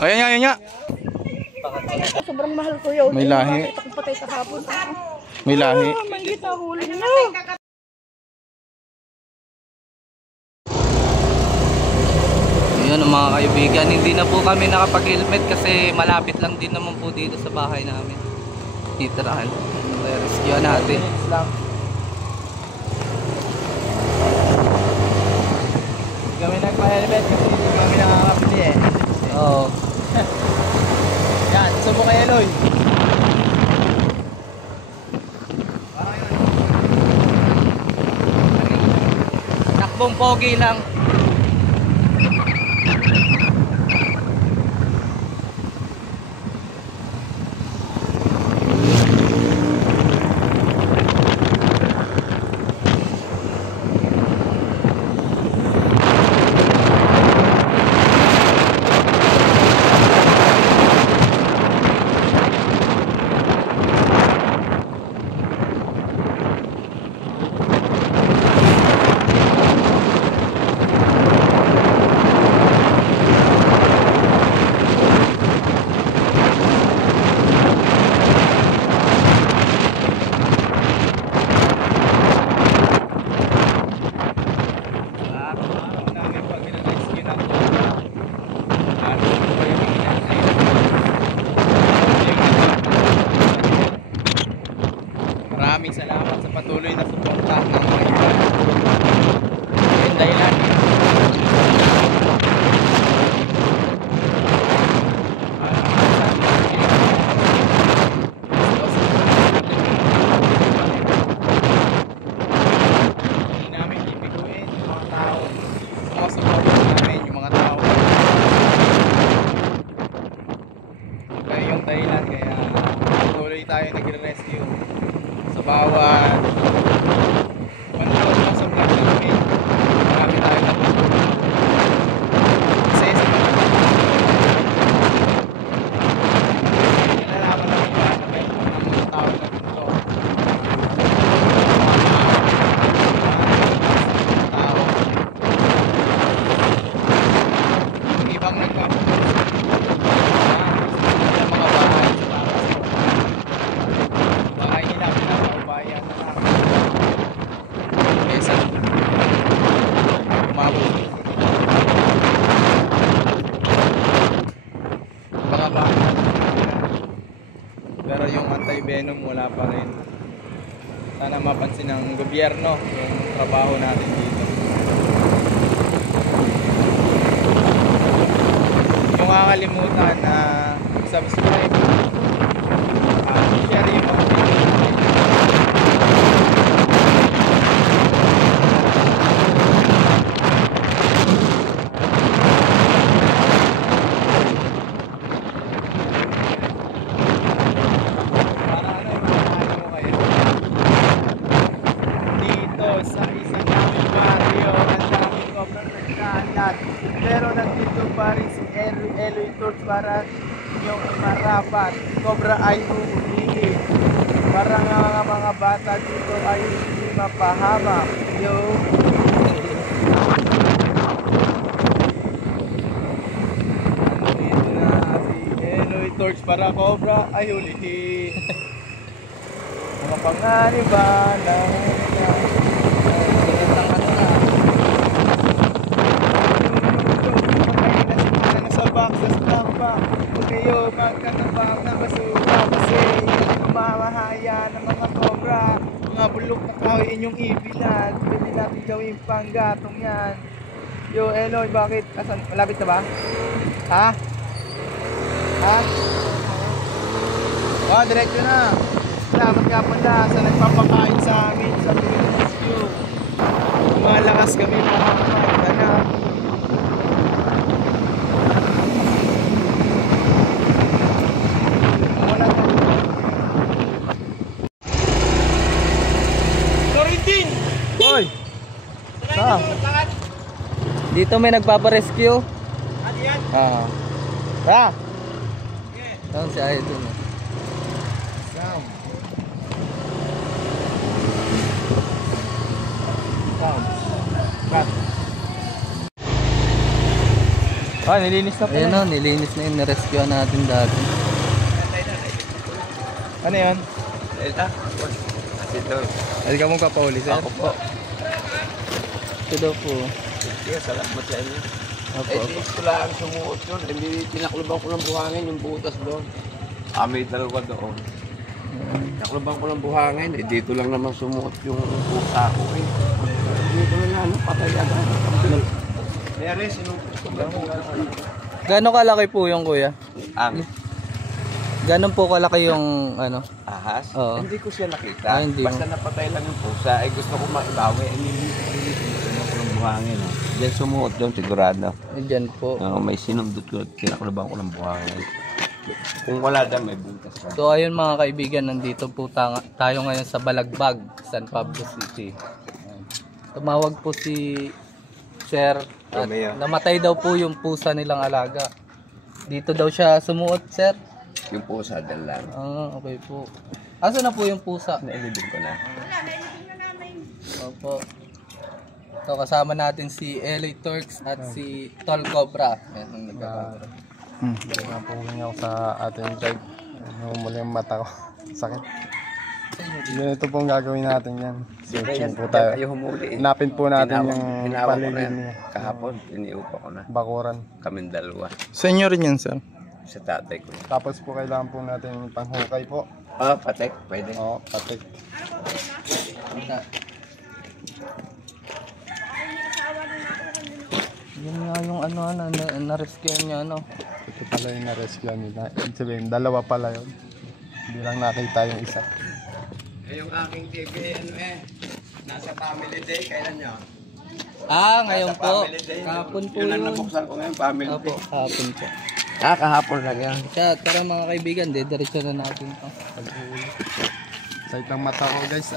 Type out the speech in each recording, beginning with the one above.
Ayan nga. Sobrang mahal ko yun. May lahi. Bakit akong patay kahapon? May lahi. May kita huli na. Ayan mga kaibigan, hindi na po kami nakapag-helmet kasi malapit lang din naman po dito sa bahay namin. Titirahan. Rescue natin. Kami nagpa-helmet kasi hindi kami nakakabili eh. Oo. Yan, subo kay Eloy. Takbong pogi lang. Maraming salamat sa patuloy na suporta ng mga iba. Yung dahilan. Hindi namin ibiguin yung mga tao. Mga suporta namin yung mga tao. Kaya yung dahilan kaya patuloy tayo nagre-rescue. Sa bawat panood na sa vlog namin, marami tayo natutulog. Kasi sa mga nalalaman namin ba na may mga tao na dito. Tao. Yung ibang nagpapatulog sa mga bahay sa bahay nila, pinapaubayan na lang. Kesa umabot mga baka. Pero yung anti-venom wala pa rin. Sana mapansin ng gobyerno yung trabaho natin dito. Yung kakalimutan na subscribe, share yung mga video natin. Para ano yung mahalo mo kayo dito sa isang daming barrio, ang daming sobrang nagkalat, pero nandito pa rin si Eloy Torch para yung marapat. Cobra ay huhulihin para nga mga bata dito ay hindi mapahamak. Nandito na si Eloy Torch para Cobra ay hulihin. Mga panganiban ng nasa box, nasa tamba. Huwag kayo magkatabang na basura kasi mamahaya ng mga cobra. Mga bulok na kahoy inyong ibilan. Pwede natin gawin panggatong yan. Yo, Eloy, bakit? Asan? Malapit na ba? Ha? Ha? Oh, diretso na. Salamat nga pala sa nagpapakain sa amin sa Rescue. Malakas kami mga kapatid. Hoy! Saan? Dito may nagpapa-rescue. Ah. Ha? Saan si Idol? Sam. Sam. Cut. nilinis na Ayan o, nilinis na yun. Nirescue natin dati. Ano yan? Ito. Hindi ka mong kapauli, sir? Ako po. Ito daw po. Sige, salamat sa inyo. Opo, Eh, opo. di ko lang sumuot yun. Hindi tinakluban ko ng buhangin yung butas doon. May dalawa doon. Tinakluban ko ng buhangin. Eh, dito lang naman sumuot yung pusa ko eh. Dito lang ano, patay agad. Mayroon, sinupot ko lang. Gano'ng kalaki po yung kuya? Gano'n po kalaki yung ano? Ahas? Oo. Hindi ko siya nakita. Hindi Basta napatay lang yung pusa. Eh, gusto ko maibawi. Tinakluban ko ng buhangin. Oh. Diyan sumuot doon, sigurado. Diyan po. May sinundot ko, tinakluban ko ng buhangin. Kung wala dyan, may butas ka. So ayun mga kaibigan, nandito po tayo ngayon sa Balagbag, San Pablo City. Ayan. Tumawag po si Sir at namatay daw po yung pusa nilang alaga. Dito daw siya sumuot, Sir. Yung pusa dyan lang. Okay po. Asa na po yung pusa? Nailibig ko na. Opo. So kasama natin si LA Turks at si Tol Cobra. Ayan ang nagkakamera. Napuling ako sa ating drive. Muli ang mata ko. Sakit. Ganito pong gagawin natin yan. Searching po tayo. Kayo humuli. Hanapin po natin yung Hinawa ko na paligid yan. niya. Kahapon, iniupa ko na. Bakuran. Kaming dalawa. Sa inyo rin yan, sir? Sa tatay ko. Tapos po kailangan po natin yung panghukay po. Patek, pwede. Oo, patik. Yun nga yung ano, na-rescue niya ano. Ito pala yung na-rescue nila. Ibig sabihin, dalawa pala yun. Hindi lang nakita yung isa. Yung aking TV, nasa family day, kailan nyo? Ngayon po. Kahapon po Yun ang yun. nabuksan ko ngayon, family Opo, day. kahapon po. Kahapon lang yan. Kaya tara mga kaibigan, diretso na natin to. Sakit ng mata ko guys.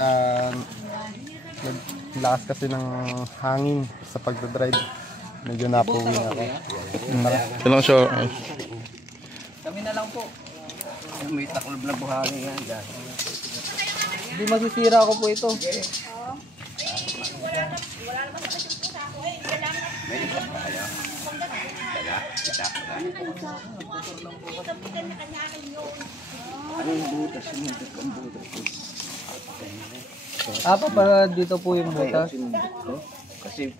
Lakas kasi ng hangin sa pagdadrive. Medyo napuwi na ako. Ilang show? Kami na lang po. May taklob na buhangin yan dyan. Hindi masisira ko po ito. May isa pa kayo? Dala? Kita ko lang. Anong butas? Sinundot ang butas ko. Para dito po yung butas. Sinundot ko. Kasi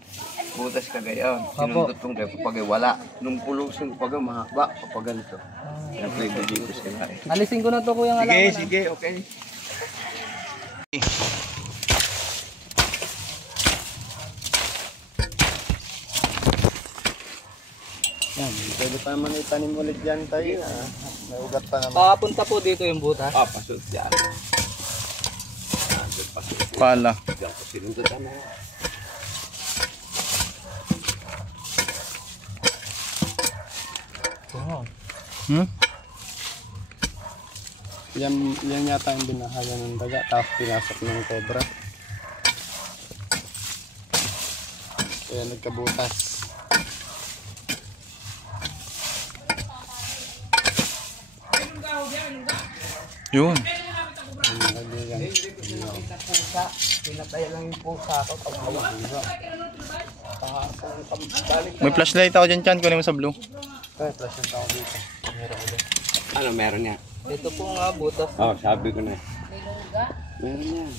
butas ka gayon. Sinundot kong gayon kapag wala. Nung pulusin ko pag mahaba, kapag ganito. Nag-pwede dito sila eh. Alisin ko na to kuya nga lang. Sige, okay. Yan, pwede pa naman itanim ulit yan tayo. May ugat pa naman. Papunta po dito yung butas. Pasok yan. Pasok. Pala. Diyan ko sinundot na. Yan yata yung binahayan ng daga. Tapos pinasok ng cobra. Kaya nagkabutas. Yun. Pinatay lang yung pusa ko. May flashlight ako dyan, Chan. Kunin mo sa blue. Kaya flash yung tao dito. Ano meron niya? Ito po nga butas. Sabi ko na. Meron yan.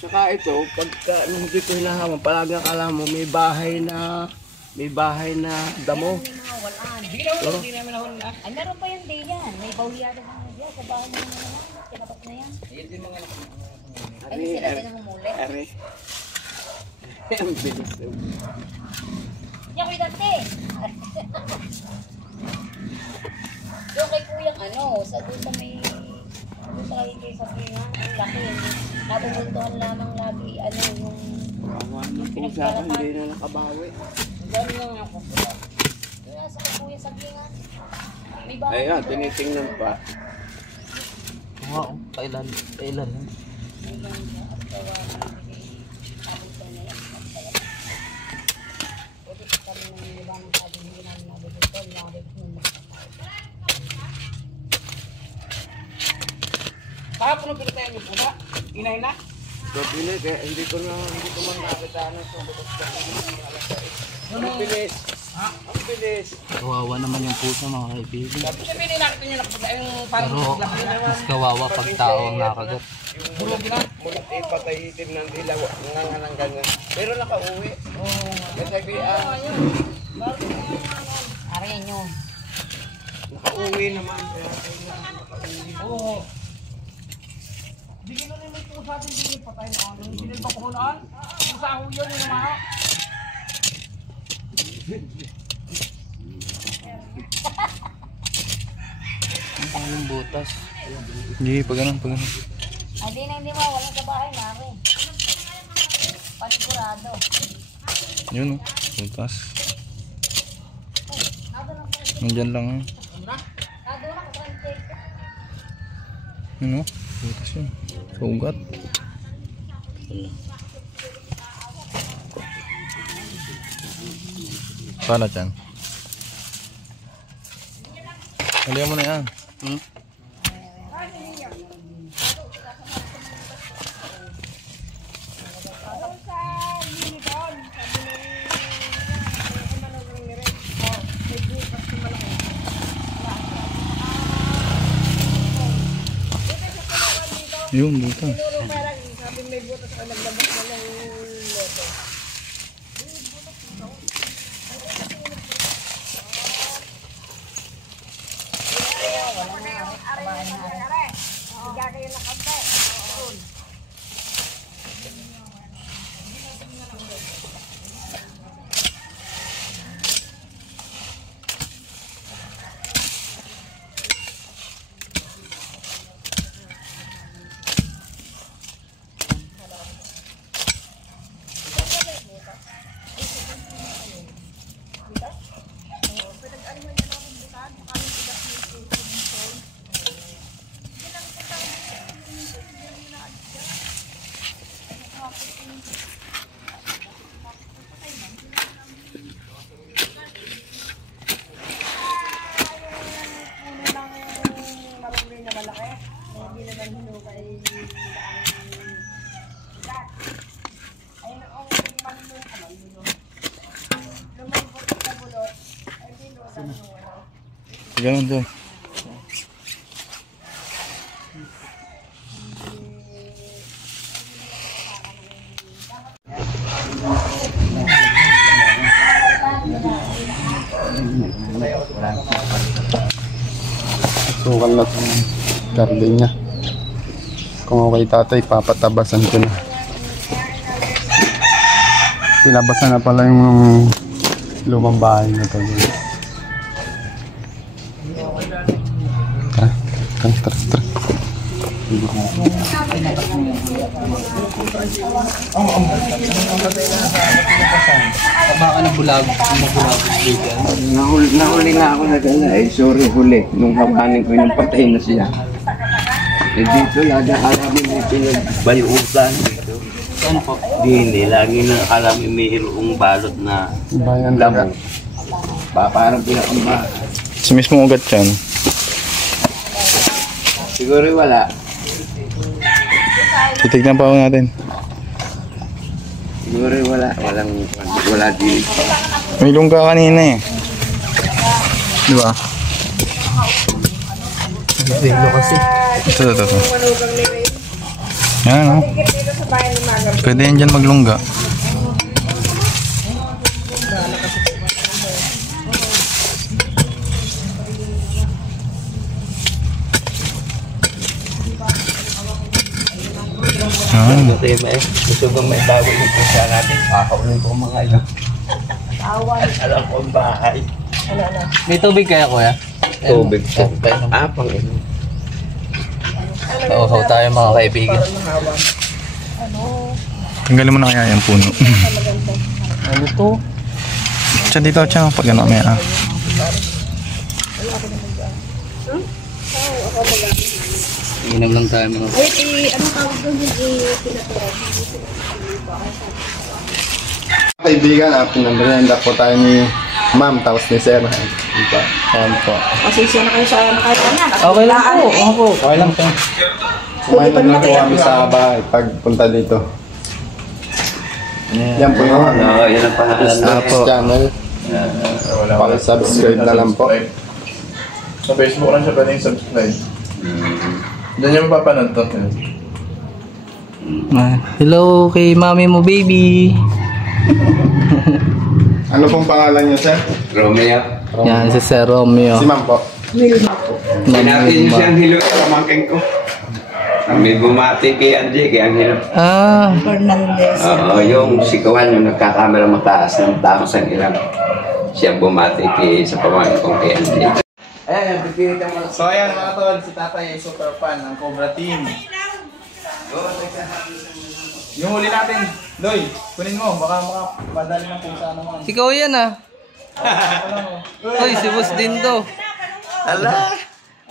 Tsaka ito, pagka hindi ko hinahaman, palagi akala mo may bahay na damo. Ay, meron pa yung day yan. May bawyado na yan. Sa bahay mo naman. Kinapat na yan. Ay, hindi sila din humuli. Are. Ang bilis. Yan, kuya dante. Yung kay kuyang sa doon sa may... Doon sa kay Sabrina, ang laki. Nabubuntuhan lamang lagi, yung... Kawan ng pusa ko, hindi na nakabawi. Gano'n lang ako. Kaya sa kay kuya Sabrina, may bahay. Ayan, tinitingnan pa. Wow, kailan? Kahapon ang pinatayan niyo po ba? Inay na? Sabi na, kaya hindi ko man nakita na ito. Ang bilis. Ang bilis. Kawawa naman yung pusa mga kaibigan. Sabihin natin yung nakapagla yung parang Pero mas kawawa pag tao ang nakagat. durog na. Mulat ipatay itim ng dilaw. Nanganang ganyan. Pero nakauwi. May sabihan. Ariyan yun. Nakauwi naman. Oo. Bigyan na rin may pusa atin, hindi patay na ano. Hindi rin pakuhulaan. Pusa ho yun, yun naman. Ang yung butas. Hindi, pag ganun, pag ganun. Ay, hindi mo. Walang sa bahay namin. Panigurado. Yun o, butas. Nado lang po. Nandyan lang eh. Nado lang po. Yun o, butas yun. Sugat. Paano dyan? Halihan mo na yan. Hmm? Yun, butas. Ganun doon. Sukal na itong garden niya. Kung okay tatay, papatabasan ko na. Pinabasan na pala yung lumang bahay na ito. Tara. Baka nabulag. Nahuli nga ako na gano'n. Eh, sorry, huli. Nung hawanin ko yung patay na siya. Eh, dito, lagi alamin may pinagbayutan dito. Saan po? Dini, lagi na alamin mayroong balot na Bayan lamok. Parang pinakamba. Sa mismong ugat yan. Siguro wala. Titignan pa ako natin. Siguro wala din. May lungga kanina eh. Di ba? Dilo kasi. Ito. Yan o. Pwede yan dyan maglungga. Kasi gusto kong may bago yung pusa natin. Kakaunin ko mga ilo. Alam ko ang bahay. May tubig kaya kuya? Tubig po. Pang ino. Pauhaw tayo mga kaibigan. Tanggalin mo na kaya yung puno. Ano to? Diyan dito, tiyan. Pag ano may Inom lang tayo mga Kaibigan, pinamerienda po tayo ni Ma'am, tapos ni Sir. Diba? Ayan po. Pasensya na kayo sa nakailan. Okay lang po. Opo. Okay lang po. Kumain lang po kami sa bahay pagpunta dito. Yan po yung Yan ang pangalan na. channel. Paki-subscribe na lang po. Sa Facebook lang siya pwedeng subscribe. Doon niya mapapanood to. Hello kay mami mo, baby. Ano pong pangalan niyo, sir? Romeo. Yan, si Sir Romeo. Si ma'am po. Pinatin niyo siyang hilo sa pamangkin ko. May bumati kay Angie, kay Angelo. Fernandez. Oo, yung sikawan, yung nagkakamera mataas ng tama sa ilang. Siya bumati sa pamangkin ko kay Angie. Ayan, pipilitan mo. So ayan mga tol, si tatay ay super fan ng Cobra Team. Yung huli natin, Doy, kunin mo, baka madali ng pusa naman. Ikaw yan ah. Uy, si Boss din to. Ala!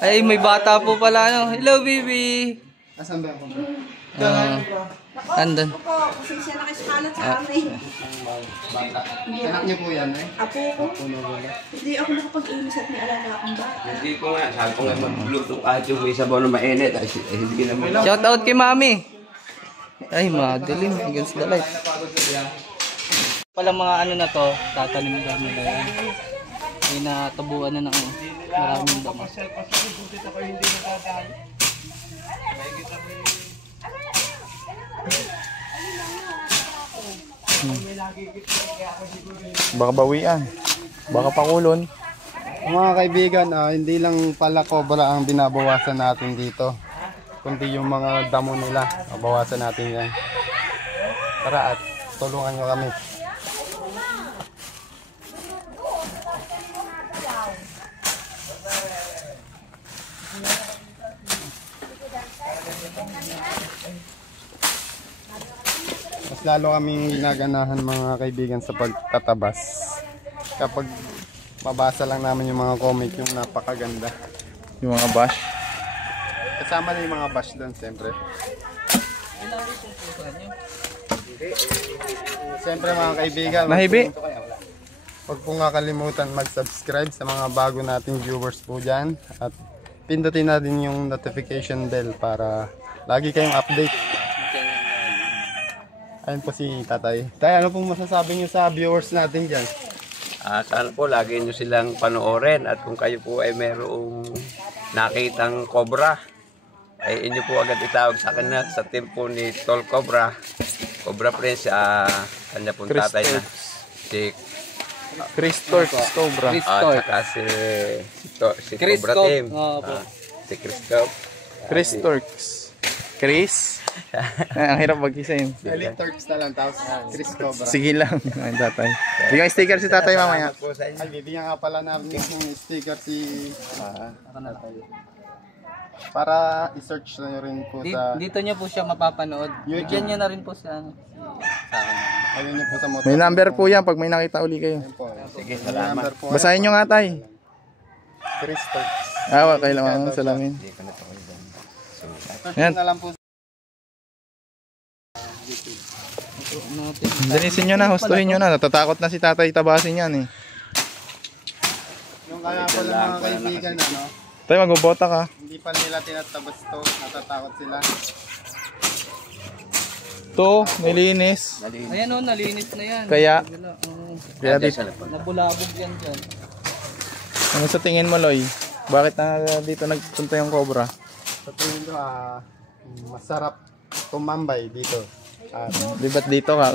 Ay, may bata po pala ano. Hello, baby. Asan ba ako? Andun. Kasi siya nakisukalat sa amin. Anak niyo po yan, eh? Apo ko. Hindi ako nakapag-inis at may alala akong bata. Hindi ko nga, sabi ko nga magluto kahit yung may sabaw na mainit. Ay, hindi naman. Shout out kay mami. Ay, madilim. Against the light. Pala mga ano na to, tatanim kami na yan. May natabuan na ng maraming damo. Baka bawian. Baka pakulon. Mga kaibigan, hindi lang pala cobra ang binabawasan natin dito, kundi yung mga damo nila. Bawasan natin yan. Tara at tulungan nyo kami. Mas lalo kaming ginaganahan mga kaibigan sa pagtatabas kapag mabasa lang namin yung mga comment yung napakaganda. Yung mga bash. Kasama na yung mga bash doon siyempre. Siyempre mga kaibigan, Nahibi. huwag po nga kalimutan mag-subscribe sa mga bago nating viewers po dyan. At pindutin natin yung notification bell para lagi kayong update. Ayun po si Tatay. Tay, ano pong masasabi niyo sa viewers natin dyan? Sana po lagi nyo silang panoorin at kung kayo po ay merong nakitang cobra, ay inyo po agad itawag sa akin na sa team po ni Tol Cobra. Cobra Prince, kanya pong tatay na. Si Chris Torques Cobra. saka si Chris Cobra Cob. Team. Opo. Si Chris Cob. Chris Torques. Chris? Ang hirap mag-isa yun. Elite Turks na lang, tapos Chris Cobra. Sige lang. Ay, tatay. Bigyan sticker si tatay mamaya. Ay, bibigyan nga pala namin yung sticker si Tatay. Para i-search na nyo rin po sa... Dito niyo po siya mapapanood. YouTube. Bigyan niyo na rin po sa ano. Sa akin. Ayun nyo po sa motor. May number po yan pag may nakita uli kayo. Ayun po. Sige, May salamat. number po. Basahin nyo nga tay. Chris Turks. Kailangan salamin. Search Yan. na lang po. Dinisin nyo na, hustuhin nyo na. Natatakot na si tatay tabasin yan eh. Yung kaya pala mga kaibigan, ano, Tay, magbobota ka. hindi pa nila tinatabas to, natatakot sila. To, nilinis. Ayan o, nalinis na yan. Kaya, Oo. kaya dito. Nabulabog yan dyan. Ano sa tingin mo, Loy? Bakit na dito nagpunta yung cobra? Sa tingin ko, masarap tumambay dito. Di ba't dito ka?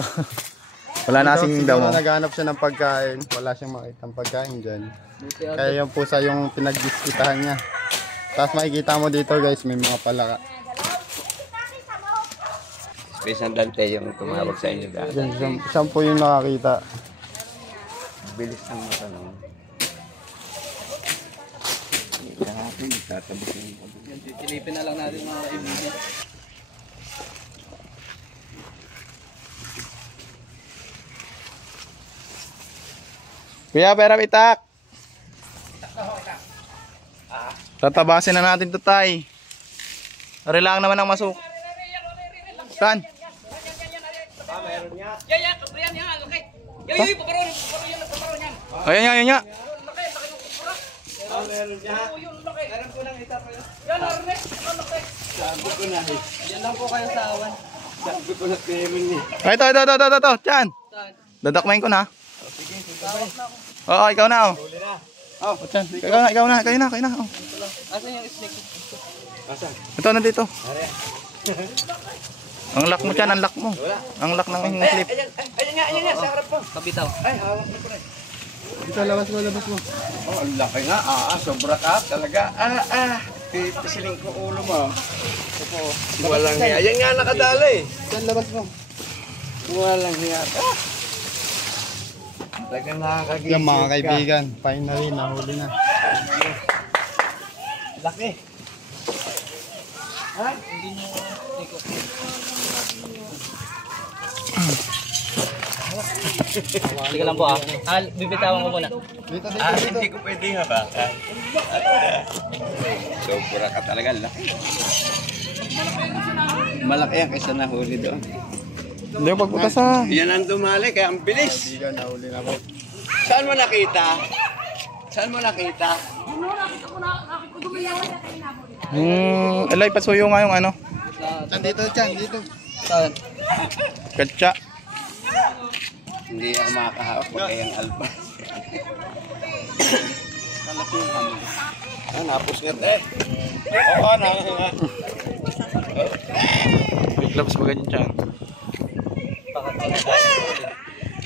Wala na kasing siguro damo. naghanap siya ng pagkain, wala siyang makitang pagkain dyan. Buti Kaya yung pusa yung pinagdiskitahan niya. Tapos makikita mo dito guys, may mga palaka. Space and Dante yung tumawag sa inyo dahil. Siya po yung nakakita. Bilis ng mata naman. Silipin na lang natin mga kaibigan. Kuya, pera pitak! Tatabasin na natin to, tay. Ari lang naman ang masuk. Saan? Ayan nga, ayan nga. Yan lang po kayo sa awan. Sabi ko na payment niya. Ay, ito. Chan. Dadakmain ko na. Oo, ikaw na, oh. Oh, Chan. Ikaw na. Oh. Asan yung snake? Ito, nandito. Ang lock mo, Chan. Ang lock mo. Ang lock ng clip. Ayan nga, sa harap po. Kabitaw. Ay, hawak na ko rin. Dito, labas mo. Oh, ang laki nga. Sobra ka talaga. Pisiling ko ulo mo. Walang hiya. Ayan nga nakadali. Diyan, labas mo. Walang hiya. Talagang nakakagisip Yan mga ka. kaibigan, finally, nahuli na. Laki. Ha? Sige lang po ah. Bibitawan ko muna. Dito. Hindi ko pwede habakan. Sobra ka talaga. Laki. Malaki yan kaysa nahuli doon. Hindi ko pagpunta sa... Yan ang dumali, kaya ang bilis. Kaibigan, nahuli na po. Saan mo nakita? Saan mo nakita? Elay, pasuyo nga yung ano. Dito. Saan? Katsa. Hindi ako makakahawak pag kayang alpas. Napusngat eh. Oo, nga. Big loves ba ganyan, Chan?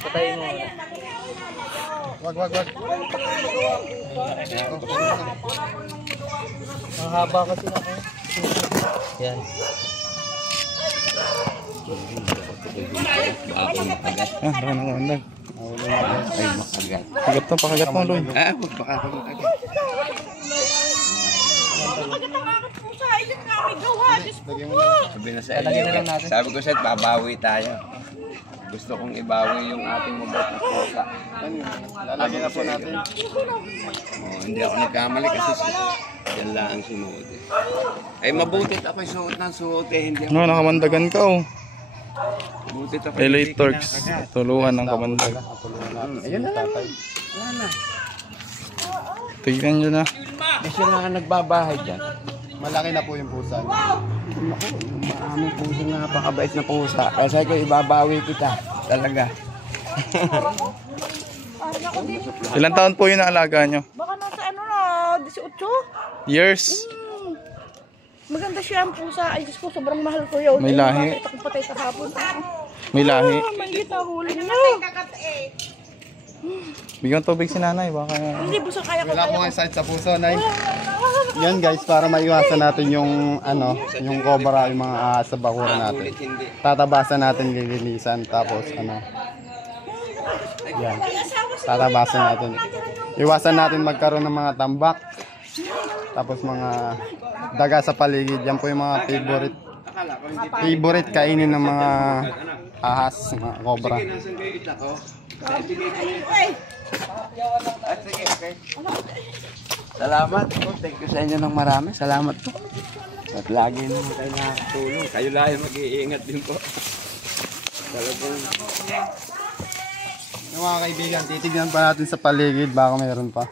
Patayin mo. Wag. Ang haba kasi na kayo. Yan. Baka nakakandag. Ay, makagat. Pakagat mo, Loy. Magpakakagat. Sabi na sa Talagyan na lang natin. sabi ko sa'yo, babawi tayo. Gusto kong ibawi yung ating mabait na pusa. Lalagyan na po natin. Hindi ako nagkamali kasi yan lang ang sunuot. Ay, mabutit ako'y suot ng suot eh. Hindi ako. No, nakamandagan ka, oh. Mabutit ako. Elay Turks. Tuluhan ng kamandag. Ayun na lang. Wala na. Tignan nyo na. Kasi nga nagbabahay dyan. Malaki na po yung pusa. Naku, maraming pusa nga, napakabait na pusa. Kaya sa'yo ko, ibabawi kita. Talaga. Ilang taon po yun ang alaga nyo? Baka nasa 18? Years. Maganda siya ang pusa. Ay, Diyos ko, sobrang mahal ko yun. May lahi. Bakit akong patay kahapon? May lahi. Mangit na huli na. Bigyan tubig si nanay. Baka... Hindi, buso kaya ko. Wala po nga sakit sa puso, Nay. Yan guys, para maiwasan natin yung yung cobra, yung mga ahas sa bakura natin. Tatabasan natin, lilinisan, tapos yan. Tatabasan natin. Iwasan natin magkaroon ng mga tambak. Tapos mga daga sa paligid. Yan po yung mga favorite kainin ng mga ahas, mga cobra. Salamat po. Thank you sa inyo ng marami. Salamat po. At lagi naman kayo nakatulong. Kayo lang mag-iingat din po. Talagang... Yung mga kaibigan, titignan pa natin sa paligid. Baka mayroon pa.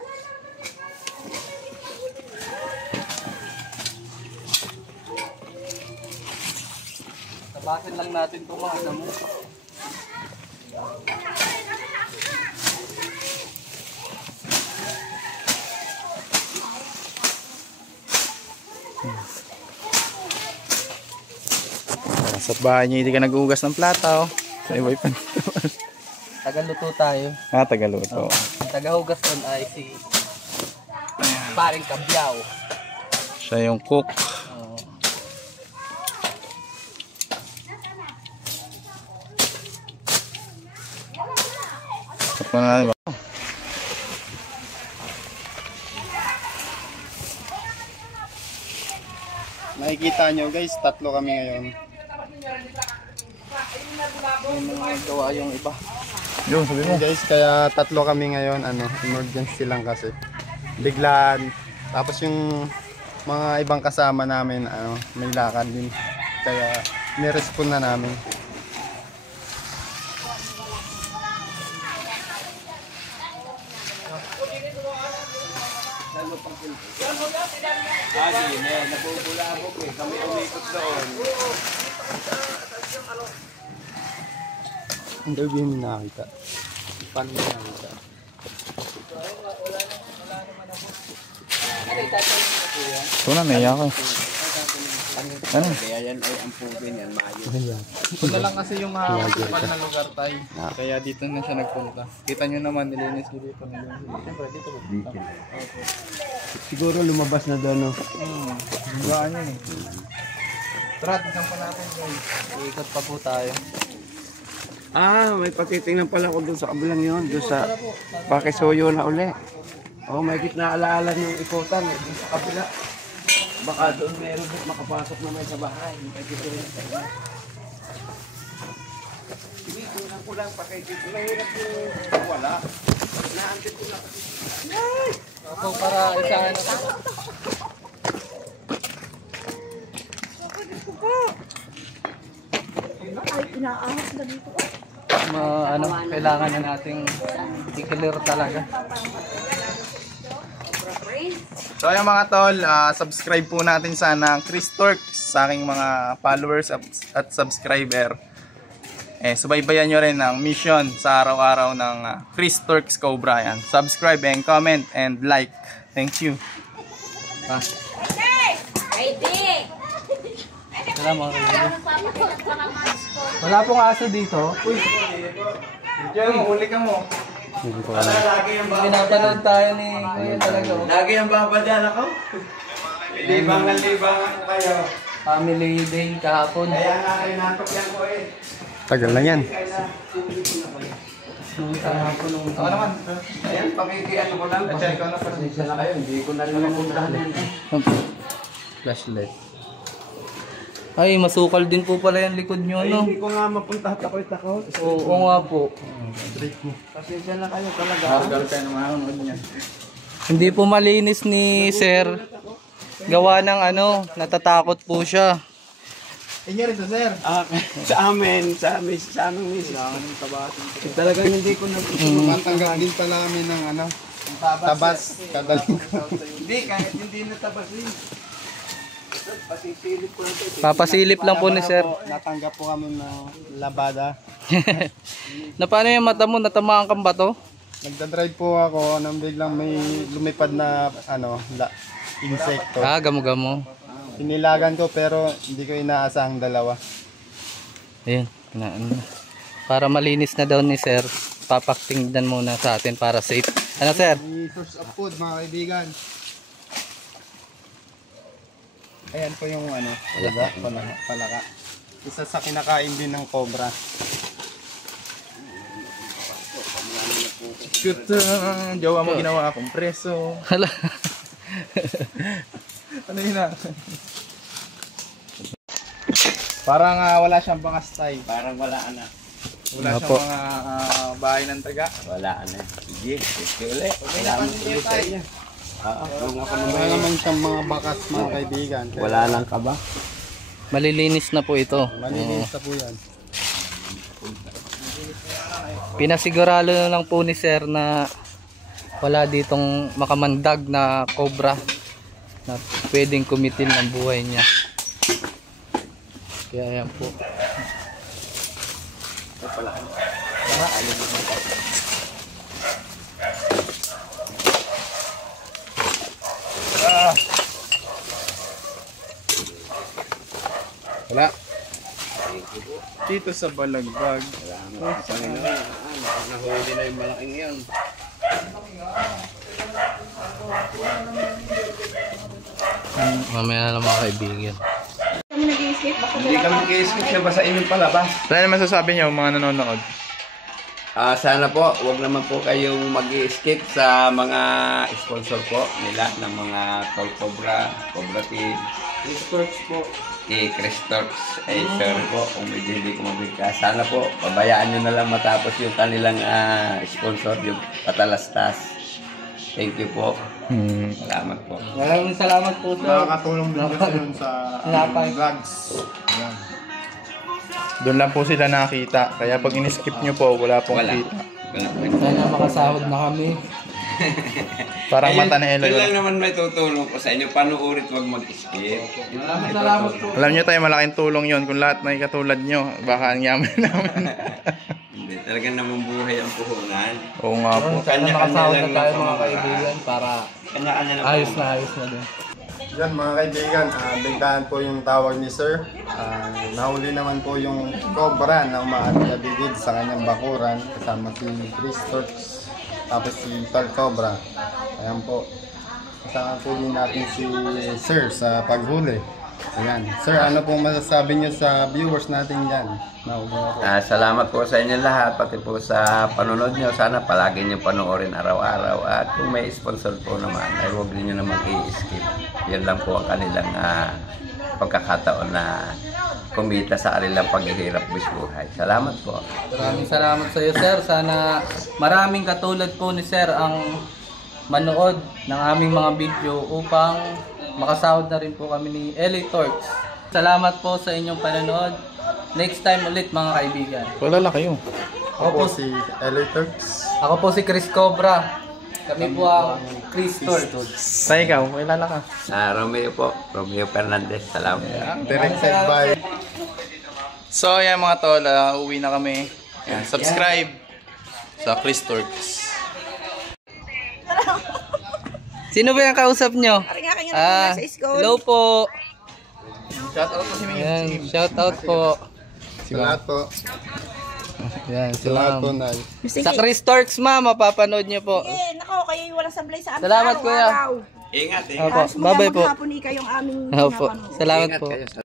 Tabasin lang natin itong mga damo. Sa bahay niyo, hindi ka nag-uugas ng plata, oh. Sa iba pa. Tagaluto tayo. Tagaluto. Tagahugas doon ay si Paring Kabyaw. Siya yung cook. Tapos na ba? Nakikita nyo guys, 3 kami ngayon. May mga gawa yung iba. Yun, sabi mo. Guys, kaya 3 kami ngayon, emergency lang kasi. Biglaan. Tapos yung mga ibang kasama namin, may lakad din. Kaya nirespond na namin. Nabubulabog eh. Kami umikot doon. Ang daw yung nakita. Paano yung nakita? Ito na, naiyak ko. Ano? Kaya yan ay ang pukin yan, maayo. Ito na lang kasi yung makakapal na lugar tayo. Kaya dito na siya nagpunta. Kita nyo naman, nilinis ko dito. Siyempre, dito pupunta. Siguro lumabas na doon, no? Bugaan yun eh. Tara, tignan pa natin guys. Ikot pa po tayo. May patitingnan pala ko doon sa kabilang yun. Doon sa Pakisuyo na uli. May gitna alaala yung ikutan. Doon sa kabila. Baka doon meron doon makapasok na may sa bahay. May titingnan sa inyo. Sige, kulang ko lang. Pakikita. Mahirap yung wala. Naandit ko lang. Opo, para isahan na po. Ay, inaahas na dito. Kailangan na nating i-clear talaga. So ayun mga tol, subscribe po natin sana ang Chris Turks sa aking mga followers at subscriber. Subaybayan nyo rin ang mission sa araw-araw ng Chris Turks Cobra. Yan. Subscribe and comment and like. Thank you. Salamat. Wala pong aso dito. Uy. Diyan, huli ka mo. Pinapanood tayo ni Kuya talaga. Lagi ang babadala ko. Libangan ko kayo. Family day kahapon. Kaya nga kayo natok yan ko eh. Tagal na yan. Ako naman. Ayan, pakikiano ko lang. Pasensya na kayo, hindi ko na rin napuntahan yan. Flashlight. Ay, masukal din po pala yung likod nyo, no? Hindi ko nga mapunta at ako'y takot. Oo nga po. Pasensya na kayo talaga. Hargal kayo ng manonood niya. Hindi po malinis ni Sir. Gawa ng natatakot po siya. Inyo rin to, sir. Sa amin misis. Talagang hindi ko na... Matanggap din pala kami ng tabas. Kadaling ko. Hindi, kahit hindi natabas rin. Pasisilip ko na ito. Papasilip lang po ni Sir. Natanggap po kami ng labada. Na paano yung mata mo? Natamaan kang ba to? Nagdadrive po ako nang biglang may lumipad na insekto. Gamo-gamo. Inilagan ko pero hindi ko inaasahang dalawa. Ayun. Para malinis na daw ni Sir, papaktingdan muna sa atin para safe. Ano, Sir? May source of food mga kaibigan. Ayan po yung palaka. Isa sa kinakain din ng cobra. Cute. Jowa mo ginawa akong preso. Hala. Ano yun na? Parang wala siyang bangas tay. Parang wala na. Wala siyang mga bahay ng taga. Wala na. Sige, ulit. Salamat ulit sa inyo. Wala naman siyang mga bakas mga kaibigan. Wala lang ka ba? Malilinis na po ito. Malilinis na po yan. Pinasigurado na lang po ni Sir na wala ditong makamandag na cobra na pwedeng kumitil ng buhay niya. Kaya yan po. Wala. Dito sa Balagbag. Nahuli na yung malaking yun. Mamaya na lang mga kaibigan. Kami nag-i-escape, baka Hindi kami nag-i-skip siya ba sa inyong palabas? Ano naman sasabi niyo mga nanonood? Sana po, wag naman po kayong mag-i-skip sa mga sponsor po nila ng mga Tol Cobra, Cobra Team. Chris Turks po. Chris Turks. Sorry po kung medyo hindi ko mabigkas. Sana po, pabayaan nyo na lang matapos yung kanilang sponsor, yung Patalastas. Thank you po. Salamat po. Maraming salamat po, Sir. Nakakatulong din kasi yun sa vlogs. Ayan. Doon lang po sila nakita. Kaya pag in-skip nyo po, wala pong Wala. kita. Wala. Sana makasahod na kami. Parang mata na Yun lang Eloy. naman may tutulong ko sa inyo. Panuurit, wag mag-skip. Salamat po. Alam nyo tayo, malaking tulong yon kung lahat na katulad nyo. Baka ang yaman namin. Hindi, talagang namumuhay ang puhunan. Oo nga po. Sana makasahod na tayo mga kaibigan para Kanya-kanya lang ayos na din. Yan mga kaibigan, biglaan po yung tawag ni Sir. Nahuli naman po yung cobra na umaatiyabigid sa kanyang bakuran kasama si Chris Torks, tapos si Tol Cobra. Ayan po. Kasama po din natin si Sir sa paghuli. Ayan. Sir, ano pong masasabi niyo sa viewers natin dyan? Salamat po sa inyo lahat, pati po sa panonood nyo. Sana palagi nyo panoorin araw-araw. At kung may sponsor po naman, ay huwag niyo naman i-skip. Yan lang po ang kanilang pagkakataon na kumita sa kanilang paghihirap buhay. Salamat po. Maraming salamat sa iyo, sir. Sana maraming katulad po ni sir ang manood ng aming mga video upang makasahod na rin po kami ni LA Torks. Salamat po sa inyong panonood. Next time ulit mga kaibigan. Wala lang kayo. Ako po si Eloy Turks. Ako po si Chris Cobra. Kami po ang Chris Torks. Sa ikaw, wala lang ka. Romeo po. Romeo Fernandez. Salamat. Directed by... So, yan mga tol, uwi na kami. Yan, subscribe sa Chris Torks. Sino ba yung kausap nyo? Hello po. Shout out po si Ming. Yan, shout out po. Salamat po. Yan, Salamat po, Nay. Sa Chris Torks, ma'am, mapapanood nyo po. Nako, kayo walang sablay sa amin. Salamat, kuya. Ingat, Opo, bye-bye po. Hapon ika yung aming Opo, pinapanood. salamat Ingat po. kayo sa